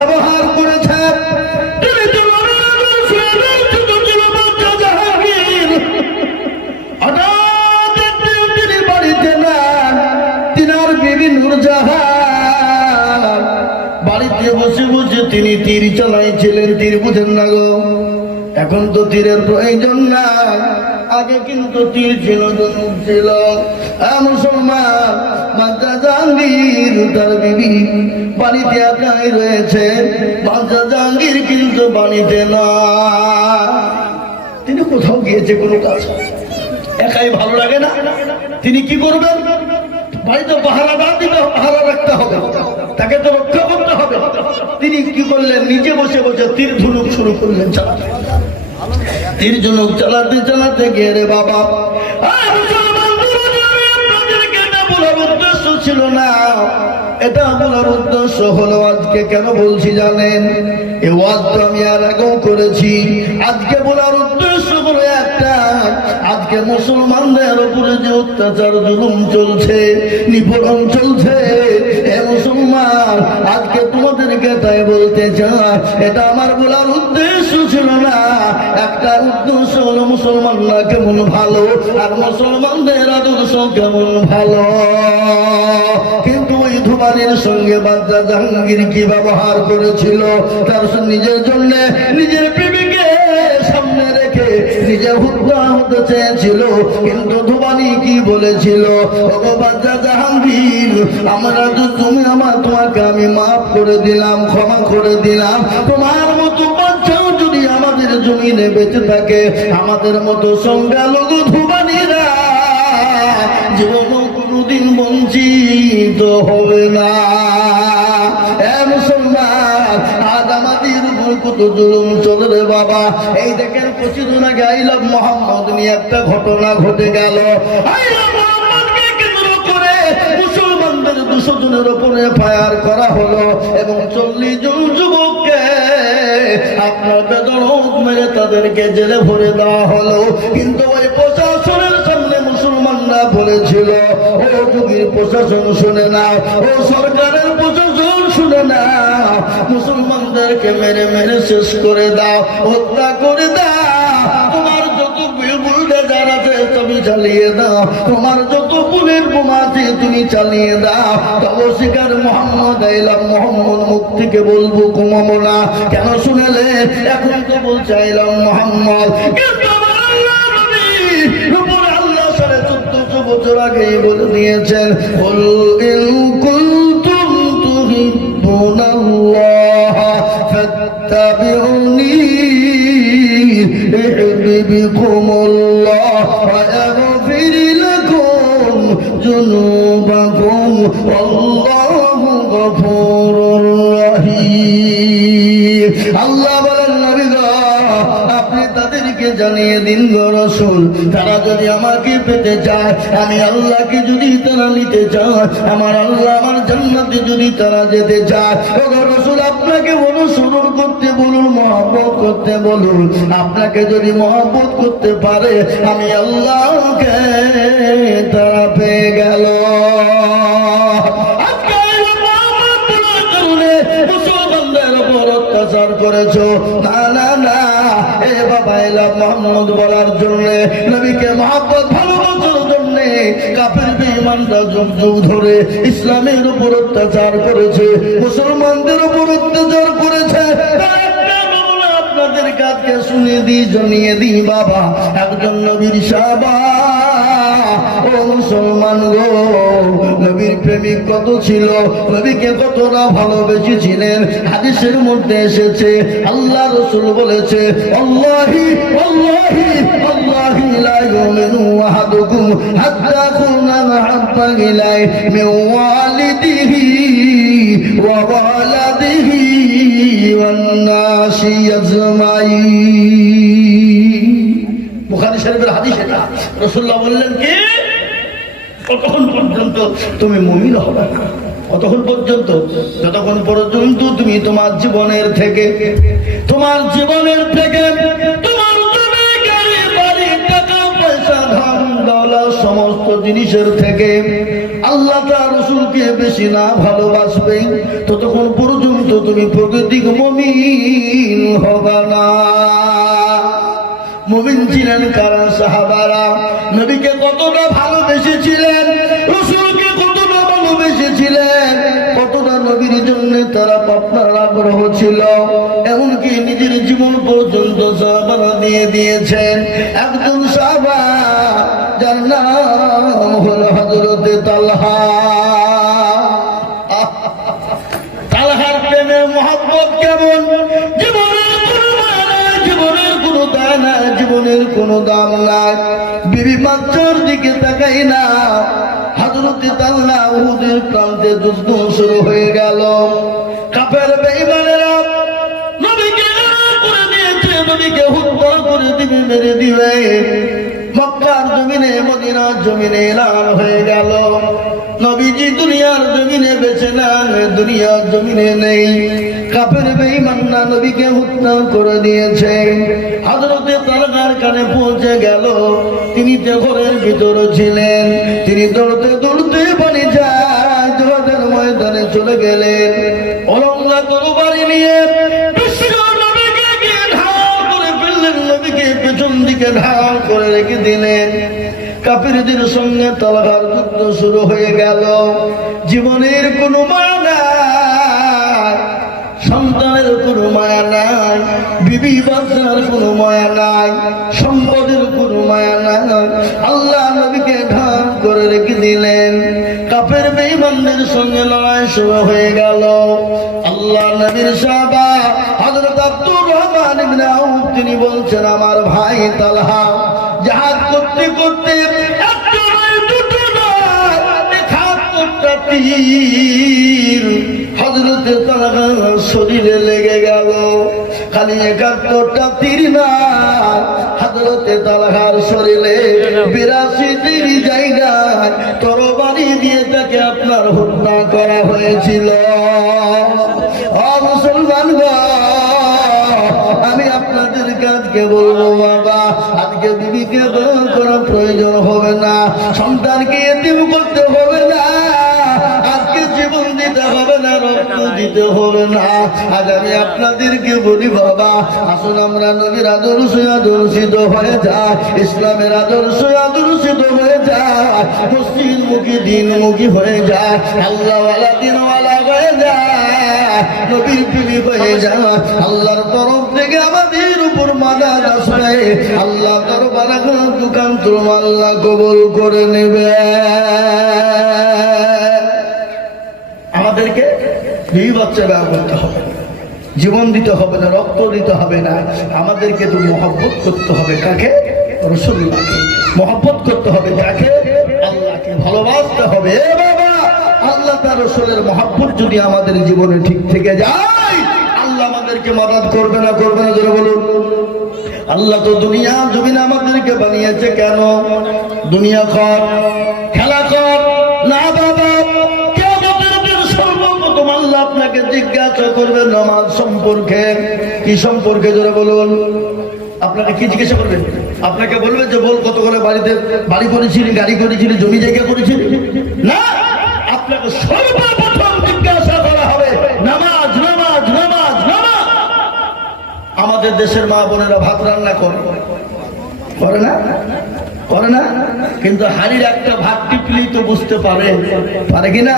ব্যবহার করেছেন। তিনি তিনি বাড়িতে নেন, তিনার বিবি নূরজাহান বাড়িতে বসে বসে তিনি তীর চালাইছিলেন। তীর বুঝেন না গো, এখন তো তীরের প্রয়োজন না, আগে কিন্তু তীর ছিল, ধনুক ছিল। মুসলমান বাদশা জাহাঙ্গীর তার বিবি বাড়িতে একাই রয়েছে, বাদশা জাহাঙ্গীর কিন্তু বাড়িতে না, তিনি কোথাও গিয়েছে কোনো কাজ, একাই ভালো লাগে না। তিনি কি করবেন? বাড়িতে পাহারাদার দিতে, পাহারা রাখতে হবে, তাকে তো রক্ষা করতে হবে। তিনি কি করলেন? নিজে বসে বসে তীর ধনুক শুরু করলেন চালাতে। তীর ধনুক চালাতে চালাতে গিয়ে রে বাবা, বলার উদ্দেশ্য ছিল না, এটা বলার উদ্দেশ্য হলো আজকে কেন বলছি জানেন? এই ওয়াজটা আমি আর আগেও করেছি। আজকে বলার উদ্দেশ্য হলো একটা, আজকে মুসলমানদের উপরে যে অত্যাচার জুলুম চলছে, নিপীড়ন চলছে, এ মুসলমান আজকে তোমাদেরকে তাই বলতে চাই, এটা আমার বলার উদ্দেশ্য ছিল না। একটা উদ্দেশ্য হলো মুসলমানরা কেমন ভালো আর মুসলমানদের আদর্শ কেমন ভালো। কিন্তু ওই ধুমারির সঙ্গে বাদশা জাহাঙ্গীর কি ব্যবহার করেছিল? তার নিজের জন্য নিজের প্রেমিকে সামনে রেখে নিজে হুদ্দা হতে চেয়েছিল। কিন্তু ধুমারি কি বলেছিল? ওগো বাদশা জাহাঙ্গীর, আমরা তো তুমি তোমাকে আমি মাফ করে দিলাম, ক্ষমা করে দিলাম। তোমার মতো বাচ্চাও যদি আমাদের জমিনে বেঁচে থাকে, আমাদের মতো সংখ্যালঘু ধুমারিরা জীবনও কোনদিন বঞ্চিত হবে না। মুসলমান আজ আমাদের উপর কত জুলুম চলে রে বাবা। এই দেখেন কিছুদিন আগে আই লাভ মোহাম্মদ নিয়ে একটা ঘটনা ঘটে গেল। মুসলমানদের 200 জনের উপরে ফায়ার করা হলো এবং 40 জন যুবককে আপনার বেদরত মেরে তাদেরকে জেলে ভরে দেওয়া হলো। কিন্তু ওই প্রশাসনের সামনে মুসলমানরা বলেছিল, ও যুগীর প্রশাসন শুনে না, ও সরকারের প্রশাসন শুনে না, মুসলমানদেরকে মেরে মেরে শেষ করে দাও, হত্যা করে দাও। তোমার যত বুলডোজার আছে তুমি চালিয়ে দাও, তোমার যত বুলেট বোমা আছে তুমি চালিয়ে দাও। তবে শিকার মোহাম্মদ আইলাম মোহাম্মদ মুক্তিকে বলবো কমাবো না। কেন শুনেলে? এখন তো বলছে আইলাম মোহাম্মদ, কিন্তু আল্লাহ 1450 বছর আগেই বলে দিয়েছেন, কুল ইন কুনতুম তুহিব্বুনাল্লাহ ফাত্তাবিউনি ইউহিব্বুকুমুল্লাহ ওয়া ইয়াগফির লাকুম যুনুবাকুম আল্লাহু গফুরুর রহিম। আল্লাহ বলেন, নবী গো আপনি তাদেরকে জানিয়ে দিন গো রাসূল, তারা যদি আমাকে পেতে চায়, আমি আল্লাহকে যদি তারা নিতে চায়, আমার আল্লাহ আমার জান্নাতে যদি তারা যেতে চায়, ও গো রাসূল আপনাকে অনুসরণ করতে বলুন, মহব্বত করতে বলুন। আপনাকে যদি মহব্বত করতে পারে, আমি আল্লাহকে তারা পেয়ে গেল। মুসলমানদের উপর অত্যাচার করেছো, না না না, এ বাবা এলাম মোহাম্মদ বলার জন্য, নবীকে মহব্বত ভালোবাসার জন্য কাফের বেঈমানরা যুগ যুগ ধরে ইসলামের উপর অত্যাচার করেছে, মুসলমানদের উপর অত্যাচার করেছে। আপনাদের কাছে শুনে দিই, জানিয়ে দিই বাবা, একজন নবীর সাহাবা, ও মুসলমান গো, নবীর প্রেমিক কত ছিল, নবীকে কতটা ভালোবেসেছিলেন। হাদিসের মধ্যে এসেছে, আল্লাহ রাসূল বলেছে, আল্লাহি আল্লাহি আল্লাহি লা ইউমিনু আহাদুকুম হাত্তা আকুনা আহাব্বা ইলাইহি মিন ওয়ালিদিহি ওয়া ওয়ালাদিহি ওয়ান নাসি আজমাইন। বুখারী শরীফের হাদিস এটা। রাসূলুল্লাহ বললেন কি, কতক্ষণ পর্যন্ত তুমি মুমিন হবে না? কতক্ষণ পর্যন্ত? যতক্ষণ পর্যন্ত তুমি তোমার জীবনের থেকে তোমার জমি গাড়ি বাড়ি টাকা পয়সা ধান দৌলত সমস্ত জিনিসের থেকে আল্লাহ তার রাসূলকে বেশি না ভালোবাসবে, ততক্ষণ পর্যন্ত তুমি প্রকৃতিক মুমিন হবে না। মুমিন ছিলেন কারা? সাহাবারা নবীকে কতটা ভালোবেসেছিলেন, রাসূলকে কতটা ভালোবেসেছিলেন, কতটা নবীর জন্য তারা আপনার আগ্রহ ছিল, এমনকি নিজের জীবন পর্যন্ত সাহাবারা দিয়ে দিয়েছেন। একজন সাহাবা যার নাম হলো হযরতে তালহা। তালহার প্রেমে মহব্বত কেমন! জীবনের কোনো মায়া নাই, জীবনের কোনো দায় নাই, জীবনের কোনো দাম নাই। বিবি বাচ্চার দিকে তাকাই না। হযরতে তালহা উহুদের প্রান্তে যুদ্ধ শুরু হয়ে গেল। কাফের বেঈমানেরা নবীকে করে দিয়েছে, নবীকে হত্যা করে দিবে, মেরে দিবে। মক্কার জমিনে, মদিনার জমিনে এলান হয়ে গেল, নবীজি দুনিয়ার জমিনে বেঁচে নেন, দুনিয়ার জমিনে নেই। কাফের বেঈমানরা নবীকে হত্যা করে দিয়েছে। হযরতে তালহার কানে পৌঁছে গেল। তিনি তো ঘরের ভিতরে ছিলেন। তিনি দৌড়তে দৌড়তে পানি যায় জিহাদের ময়দানে চলে গেলেন। অলঙ্ঘা তরবারি নিয়ে বিশ্ব নবীকে গিয়ে ঢাল করে ফেললেন, নবীকে পেছন দিকে ঢাল করে রেখে দিলেন। কাফিরদের সঙ্গে তালহার যুদ্ধ শুরু হয়ে গেল। জীবনের কোনো মায়া নাই, সন্তানের কোনো মায়া নাই, বিবি বাচ্চার কোনো মায়া নাই, সম্পদের কোনো মায়া নাই। আল্লাহ নবীকে ঢাল করে রেখে দিলেন। কাফের বেঈমানদের সঙ্গে লড়াই শুরু হয়ে গেল। আল্লাহ নবীর সাহাবা হযরত আব্দুর রহমান ইবনে আউফ তিনি বলছেন, আমার ভাই তালহা জিহাদ করতে করতে একটা নয়, দুটো নয়, ৭১টা তীর হযরতে তালহার শরীরে লেগে গেল। খালি ৭১টা তীর না, হযরতে তালহার শরীরে ৮২টি জায়গায় তরবারি দিয়ে তাকে আপনার হত্যা করা হয়েছিল। ও মুসলমান গো, আমি আপনাদের কাজকে বলবো, বাবা আজকে বিবিকে বরণ করার প্রয়োজন হবে না, সন্তানকে এতিম করতে হবে না, আজকে জীবন দিতে হবে না, রক্ত দিতে হবে না। আজ আমি আপনাদেরকে বলি, বাবা আসুন আমরা নবীর আদর্শে আদর্শিত হয়ে যায়, ইসলামের আদর্শে আদর্শিত হয়ে যায়, মসজিদমুখী দিনমুখী হয়ে যায়, আল্লাহওয়ালা দিনওয়ালা হয়ে যায়, নবীর প্রেমিক হয়ে যায়। আল্লাহর তরফ থেকে আমাদের উপর মাদাদ আসবে। আল্লাহ দরবারে দোকান তোমার আল্লাহ কবুল করে নেবে। আমাদেরকে বিবি বাচ্চা ব্যবহার করতে হবে, জীবন দিতে হবে না, রক্ত দিতে হবে না। আমাদেরকে তো মহব্বত করতে হবে। কাকে? রাসূলুল্লাহকে। মহব্বত করতে হবে কাকে? আল্লাহকে। ভালোবাসতে হবে। এ বাবা, আল্লাহ তার রাসূলের মহব্বত যদি আমাদের জীবনে ঠিক থেকে যায়, আল্লাহ আমাদেরকে মাদাদ করবে না, করবে না? জোরে বলুন। আল্লাহ তো দুনিয়া জমিন আমাদেরকে বানিয়েছে কেন? দুনিয়া কর, খেলা কর না বাবা। সর্বপ্রথম আল্লাহ আপনাকে জিজ্ঞাসা করবে নামাজ সম্পর্কে। কি সম্পর্কে? জোরে বলুন। আপনাকে কি জিজ্ঞাসা করবেন? আপনাকে বলবে যে বল কত করে বাড়িতে বাড়ি করেছিলি, গাড়ি করেছিলি, জমি জায়গা করেছিলি? না, আপনাকে সর্বপ্রথম জিজ্ঞাসা করা হবে নামাজ, নামাজ, নামাজ, নামাজ। আমাদের দেশের মা বোনেরা ভাত রান্না করে না? করে না? কিন্তু হাড়ির একটা ভাত টিপলেই তো বুঝতে পারে কিনা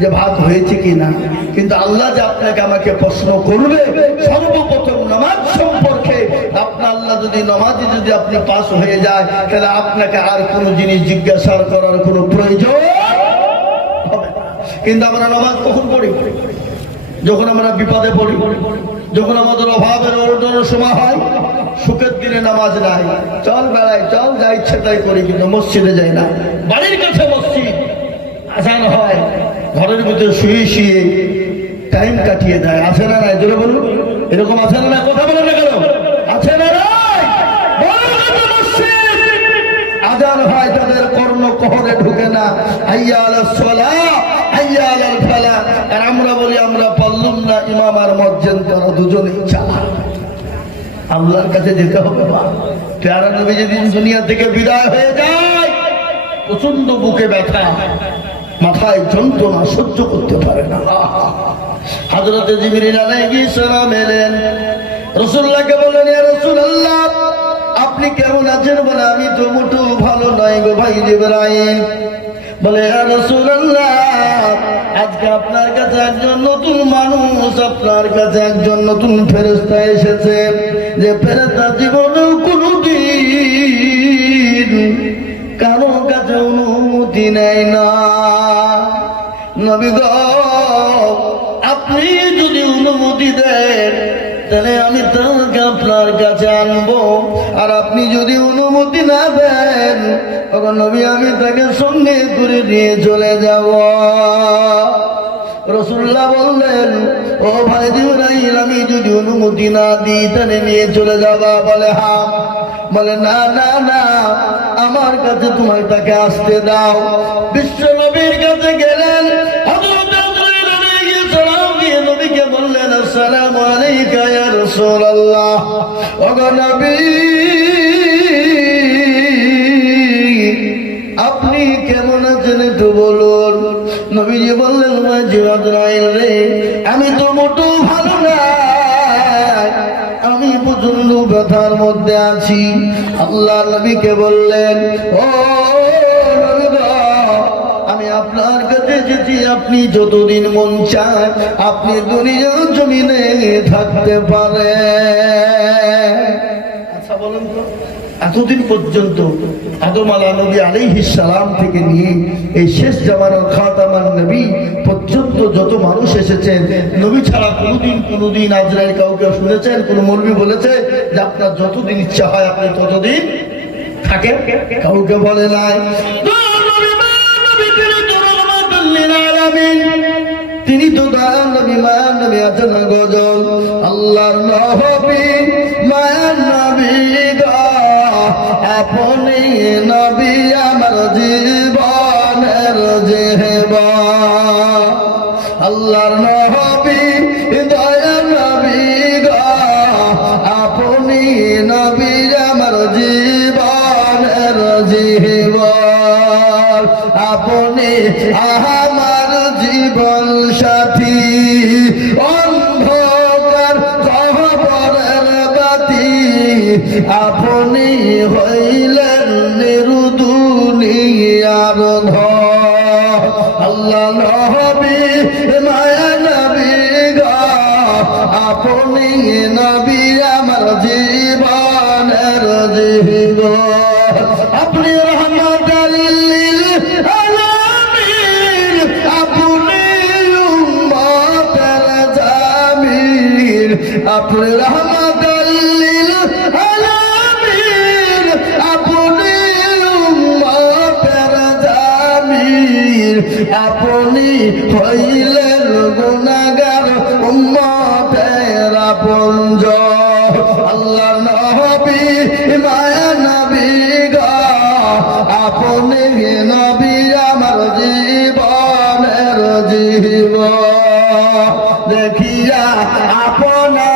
যে ভাত হয়েছে কিনা। কিন্তু আল্লাহ যে আপনাকে আমাকে প্রশ্ন করবে সর্বপ্রথম নামাজ সম্পর্কে, আপনার আল্লাহ যদি নামাজে যদি আপনি পাস হয়ে যায়, তাহলে আপনাকে আর কোনো জিনিস জিজ্ঞাসা করার কোনো প্রয়োজন হবে না। কিন্তু আমরা নামাজ কখন পড়ি? যখন আমরা বিপদে পড়ি, যখন আমাদের অভাবের অর্জনের সময় হয়। সুখের দিনে নামাজ নাই, চল বেড়াই, চল যা ইচ্ছে তাই করি, কিন্তু মসজিদে যাই না। বাড়ির কাছে মসজিদ, আজান হয়, ঘরের ভিতরে শুয়ে শুয়ে টাইম কাটিয়ে দেয়। আছে না নাই? জোরে বলুন। এরকম আছে না? কথা বলে না কেন? আছে না? আজান হয়, তাদের কর্ণকহরে ঢুকে না। হাইয়া আলাস সালাহ, হাইয়া আলাল ফালাহ। আর আমরা বলি আমরা পারলাম না, ইমাম আর মুয়াজ্জিন তারা দুজনেই চালা। আল্লাহর কাছে যেতে হবে। প্যারা নবী যেদিন দুনিয়া থেকে বিদায় হয়ে যায়, প্রচন্ড বুকে ব্যথা, মাথায় যন্ত্রণা সহ্য করতে পারে না। হযরত জিবরিল আলাইহিস সালাম এলেন, রাসূলুল্লাহকে বললেন, ইয়া রাসূলুল্লাহ আপনি কেমন আছেন? বলে আমি তো মোটেও ভালো নই গো ভাই জিবরাইল। বলে ইয়া রাসূলুল্লাহ আজকে আপনার কাছে একজন নতুন মানুষ, আপনার কাছে একজন নতুন ফেরেশতা এসেছে, যে ফেরেশতা জীবনেও কোনোদিন কারো কাছে অনুমতি নেয় না। নবী গো আপনি যদি অনুমতি দেন তাহলে আমি তাকে আপনার কাছে আনবো, আর আপনি যদি অনুমতি না দেন তখন নবী আমি তাকে সঙ্গে করে নিয়ে চলে যাব। রাসূলুল্লাহ বললেন, ও ভাই জিবরাইল আমি যদি অনুমতি না দিই তাহলে নিয়ে চলে যাবা? বলে হ্যাঁ। বলে না না না আমার কাছে তোমার তাকে আসতে দাও। বিশ্ব নবীর কাছে গেলেন, হযরত জিবরাইল আলাইহিস সালাম গিয়ে নবীকে বললেন, আসসালামু আলাইকা ইয়া রাসূলুল্লাহ। ও নবী আপনি কেমন আছেন একটু বলুন। নবীজি বললেন, জিবরাইল রে আমি তো মোটেও ভালো না, আমি প্রচন্ড ব্যথার মধ্যে আছি। আল্লাহ নবীকে বললেন, ও নবী গো আমি আপনার কাছে এসেছি, আপনি যতদিন মন চায় আপনি দুনিয়ার জমিনে থাকতে পারেন। আচ্ছা বলুন তো এতদিন পর্যন্ত আদম নবী আলাইহিস সালাম থেকে নিয়ে এই শেষ জামানার খাতামান নবী পর্যন্ত যত মানুষ এসেছেন, নবী ছাড়া কোনোদিন আজরাইল কাউকে শুনেছেন? কোন মৌলবী বলেছে যে আপনার যতদিন ইচ্ছা হয় আপনি ততদিন থাকেন? কাউকে বলে নাই। তিনি তো দয়ার নবী মায়ার নবী আছেন না গজল। আল্লাহর নবী মায়ার নবী আপনি নবী আমার জীবনের জীবন। আল্লাহর নবী দয়ার নবী গো আপনি নবী আমার জীবনের জীবন। আপনি আমার জীবন সাথী, অন্ধকার কবরের বাতি, আপনি হইলেন নিরুদুনিয়ার ধন। আল্লাহ নবী মায়া নবী গো আপনি নবী আমার জীবনের জীবন। আপনি রহমতুল লিল আলামিন, আপনি উম্মতের জামিল। আপনি রহমতুল লিল আলামিন, আপনি উম্মতের জামিল। আপনি হইলেন গুনাহগার উম্মতের আপনজন। আল্লাহ নবী মায়া নবী গো আপনি নবী আমার জীবনের জীবন। দেখিয়া আপনার